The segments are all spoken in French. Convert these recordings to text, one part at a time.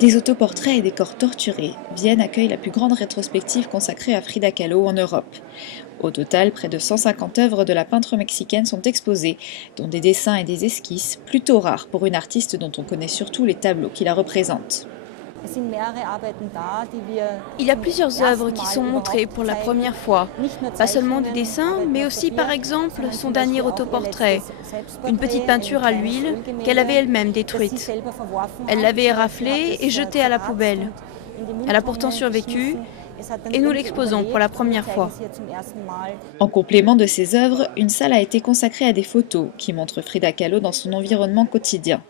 Des autoportraits et des corps torturés, Vienne accueille la plus grande rétrospective consacrée à Frida Kahlo en Europe. Au total, près de 150 œuvres de la peintre mexicaine sont exposées, dont des dessins et des esquisses, plutôt rares pour une artiste dont on connaît surtout les tableaux qui la représentent. Il y a plusieurs œuvres qui sont montrées pour la première fois. Pas seulement des dessins, mais aussi par exemple son dernier autoportrait, une petite peinture à l'huile qu'elle avait elle-même détruite. Elle l'avait éraflée et jetée à la poubelle. Elle a pourtant survécu et nous l'exposons pour la première fois. En complément de ces œuvres, une salle a été consacrée à des photos qui montrent Frida Kahlo dans son environnement quotidien.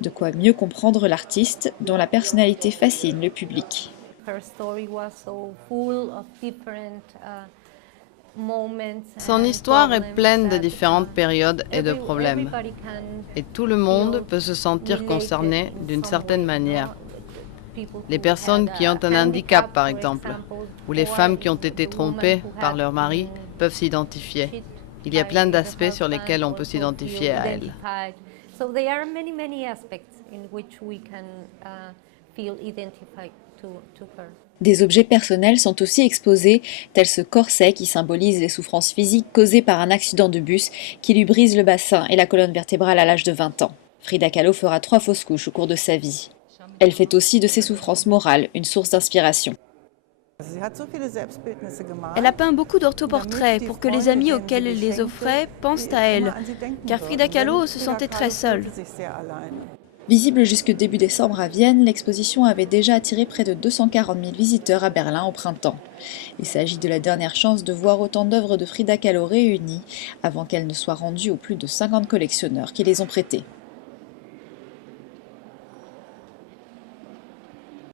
De quoi mieux comprendre l'artiste, dont la personnalité fascine le public. Son histoire est pleine de différentes périodes et de problèmes. Et tout le monde peut se sentir concerné d'une certaine manière. Les personnes qui ont un handicap, par exemple, ou les femmes qui ont été trompées par leur mari peuvent s'identifier. Il y a plein d'aspects sur lesquels on peut s'identifier à elles. Des objets personnels sont aussi exposés, tel ce corset qui symbolise les souffrances physiques causées par un accident de bus qui lui brise le bassin et la colonne vertébrale à l'âge de 20 ans. Frida Kahlo fera 3 fausses couches au cours de sa vie. Elle fait aussi de ses souffrances morales une source d'inspiration. Elle a peint beaucoup d'autoportraits pour que les amis auxquels elle les offrait pensent à elle, car Frida Kahlo se sentait très seule. Visible jusque début décembre à Vienne, l'exposition avait déjà attiré près de 240 000 visiteurs à Berlin au printemps. Il s'agit de la dernière chance de voir autant d'œuvres de Frida Kahlo réunies avant qu'elles ne soient rendues aux plus de 50 collectionneurs qui les ont prêtées.